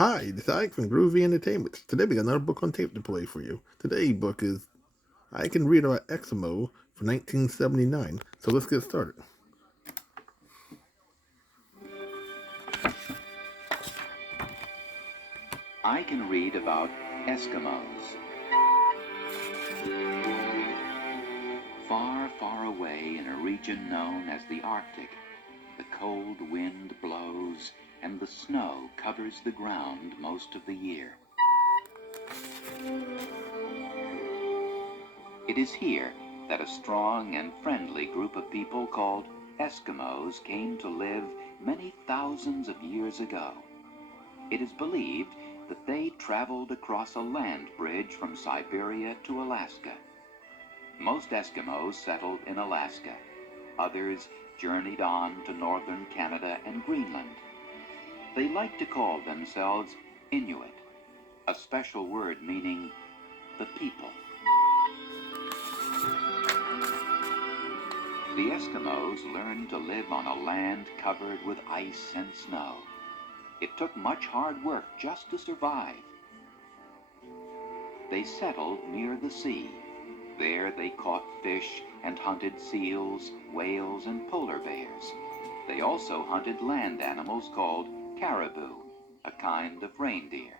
Hi, this is Ike from Groovy Entertainment. Today we got another book on tape to play for you. Today's book is I Can Read About Eskimo from 1979. So let's get started. I can read about Eskimos. Far, far away in a region known as the Arctic, the cold wind blows and the snow covers the ground most of the year. It is here that a strong and friendly group of people called Eskimos came to live many thousands of years ago. It is believed that they traveled across a land bridge from Siberia to Alaska. Most Eskimos settled in Alaska. Others journeyed on to northern Canada and Greenland. They like to call themselves Inuit, a special word meaning the people. The Eskimos learned to live on a land covered with ice and snow. It took much hard work just to survive. They settled near the sea. There they caught fish and hunted seals, whales, and polar bears. They also hunted land animals called caribou, a kind of reindeer.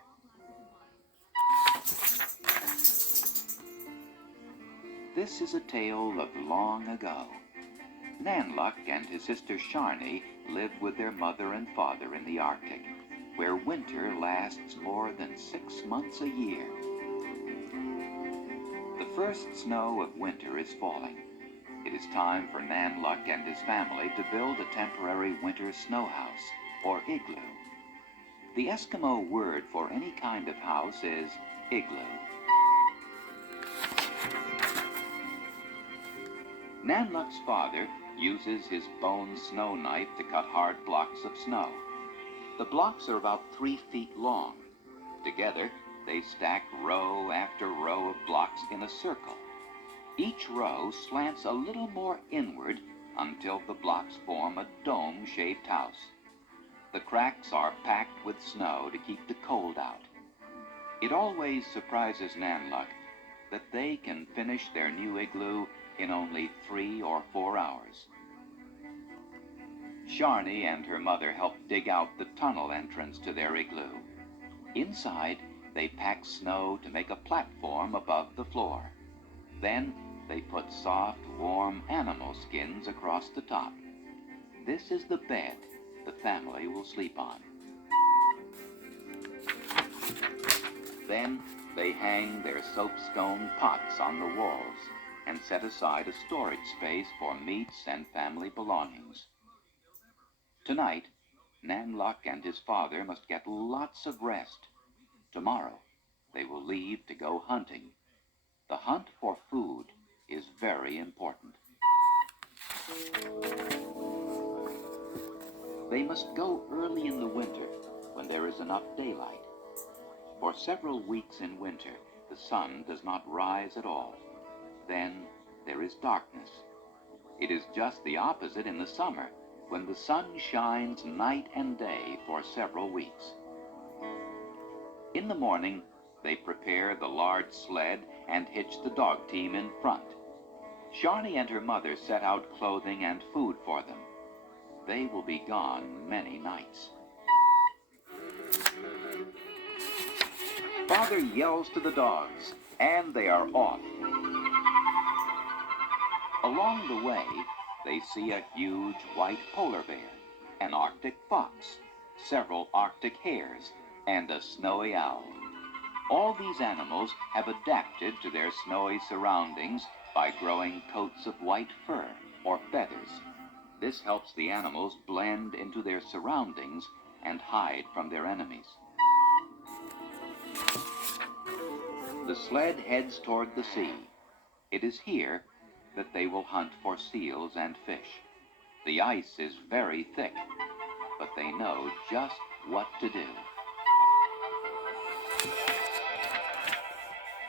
This is a tale of long ago. Nanluck and his sister Sharni lived with their mother and father in the Arctic, where winter lasts more than 6 months a year. The first snow of winter is falling. It is time for Nanluck and his family to build a temporary winter snow house, or igloo. The Eskimo word for any kind of house is igloo. Nanluck's father uses his bone snow knife to cut hard blocks of snow. The blocks are about 3 feet long. Together, they stack row after row of blocks in a circle. Each row slants a little more inward until the blocks form a dome-shaped house. The cracks are packed with snow to keep the cold out. It always surprises Nanluck that they can finish their new igloo in only 3 or 4 hours. Sharni and her mother help dig out the tunnel entrance to their igloo. Inside, they pack snow to make a platform above the floor. Then they put soft, warm animal skins across the top. This is the bed the family will sleep on. Then they hang their soapstone pots on the walls and set aside a storage space for meats and family belongings. Tonight, Nanluck and his father must get lots of rest. Tomorrow, they will leave to go hunting. The hunt for food is very important. They must go early in the winter when there is enough daylight. For several weeks in winter, the sun does not rise at all. Then there is darkness. It is just the opposite in the summer, when the sun shines night and day for several weeks. In the morning, they prepare the large sled and hitch the dog team in front. Sharni and her mother set out clothing and food for them. They will be gone many nights. Father yells to the dogs, and they are off. Along the way, they see a huge white polar bear, an Arctic fox, several Arctic hares, and a snowy owl. All these animals have adapted to their snowy surroundings by growing coats of white fur or feathers. This helps the animals blend into their surroundings and hide from their enemies. The sled heads toward the sea. It is here that they will hunt for seals and fish. The ice is very thick, but they know just what to do.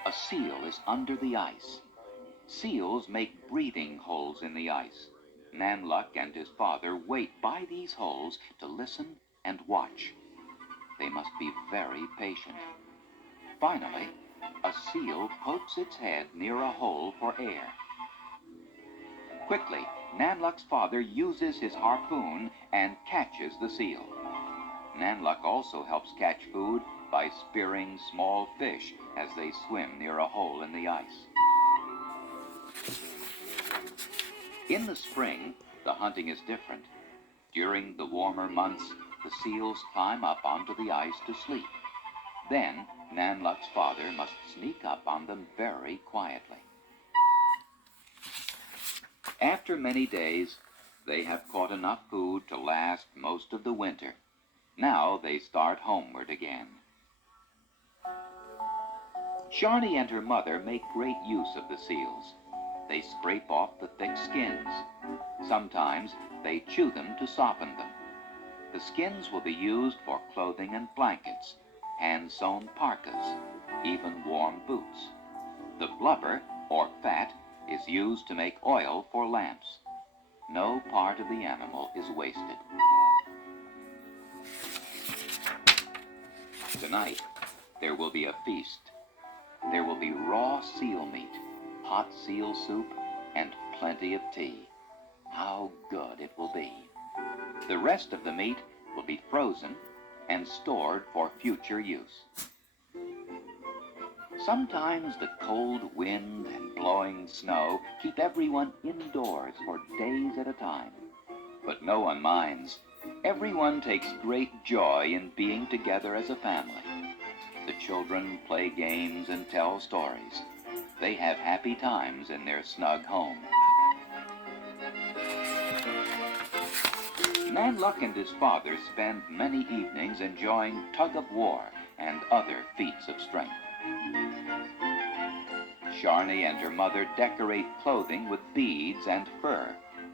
A seal is under the ice. Seals make breathing holes in the ice. Nanluck and his father wait by these holes to listen and watch. they must be very patient. Finally, a seal pokes its head near a hole for air. Quickly, Nanluck's father uses his harpoon and catches the seal. Nanluck also helps catch food by spearing small fish as they swim near a hole in the ice. In the spring, the hunting is different. During the warmer months, the seals climb up onto the ice to sleep. Then, Nanluck's father must sneak up on them very quietly. After many days, they have caught enough food to last most of the winter. Now they start homeward again. Sharni and her mother make great use of the seals. They scrape off the thick skins. Sometimes they chew them to soften them. The skins will be used for clothing and blankets, hand-sewn parkas, even warm boots. The blubber, or fat, is used to make oil for lamps. No part of the animal is wasted. Tonight, there will be a feast. There will be raw seal meat, hot seal soup, and plenty of tea. How good it will be. The rest of the meat will be frozen and stored for future use. Sometimes the cold wind and blowing snow keep everyone indoors for days at a time. But no one minds. Everyone takes great joy in being together as a family. The children play games and tell stories. They have happy times in their snug home. Nanluck and his father spend many evenings enjoying tug-of-war and other feats of strength. Sharni and her mother decorate clothing with beads and fur,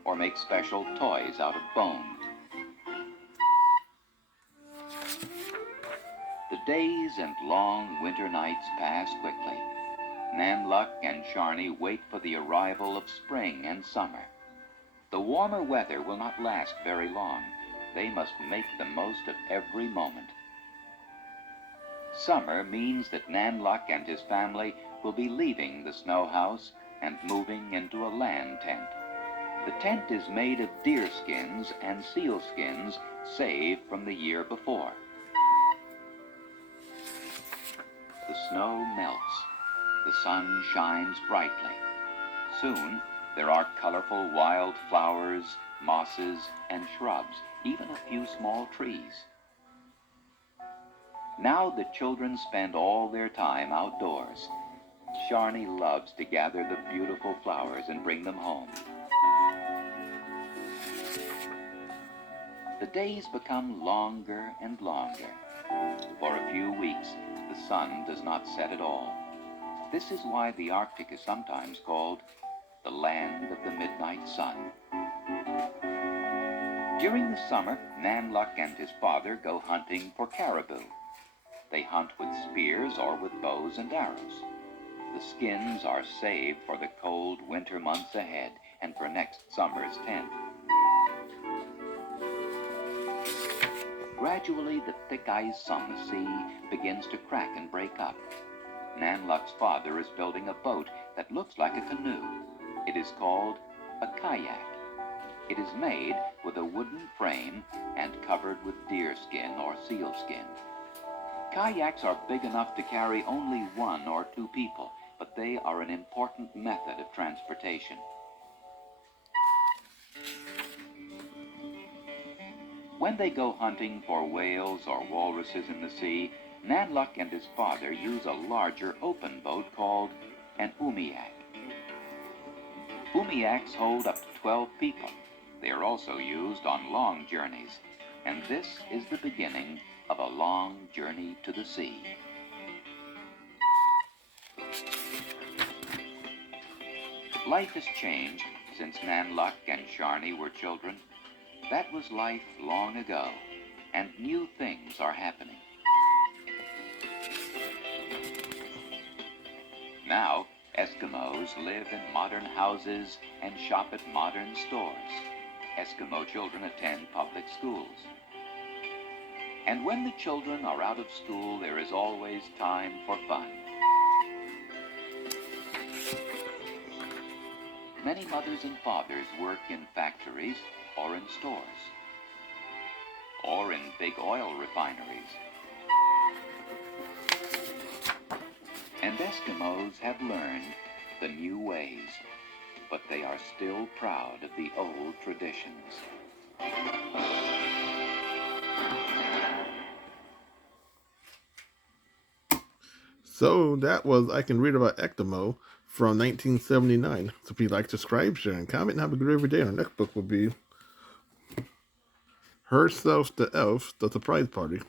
or make special toys out of bone. The days and long winter nights pass quickly. Nanluck and Sharni wait for the arrival of spring and summer. The warmer weather will not last very long. They must make the most of every moment. Summer means that Nanluck and his family will be leaving the snow house and moving into a land tent. The tent is made of deer skins and seal skins saved from the year before. The snow melts. The sun shines brightly. Soon, there are colorful wild flowers, mosses, and shrubs, even a few small trees. Now the children spend all their time outdoors. Sharni loves to gather the beautiful flowers and bring them home. The days become longer and longer. For a few weeks, the sun does not set at all. This is why the Arctic is sometimes called the land of the midnight sun. During the summer, Nanluck and his father go hunting for caribou. They hunt with spears or with bows and arrows. The skins are saved for the cold winter months ahead and for next summer's tent. Gradually, the thick ice on the sea begins to crack and break up. Nanluck's father is building a boat that looks like a canoe. It is called a kayak. It is made with a wooden frame and covered with deer skin or seal skin. Kayaks are big enough to carry only one or two people, but they are an important method of transportation. When they go hunting for whales or walruses in the sea, Nanluck and his father use a larger open boat called an umiak. Umiaks hold up to 12 people. They are also used on long journeys, and this is the beginning of a long journey to the sea. Life has changed since Nanluck and Sharni were children. That was life long ago, and new things are happening. Now, Eskimos live in modern houses and shop at modern stores. Eskimo children attend public schools. And when the children are out of school, there is always time for fun. Many mothers and fathers work in factories or in stores or in big oil refineries. And Eskimos have learned the new ways, but they are still proud of the old traditions. So that was I Can Read About Eskimo from 1979. So if you'd like to subscribe, share, and comment, and have a great every day. Our next book will be Herself the Elf, The Surprise Party.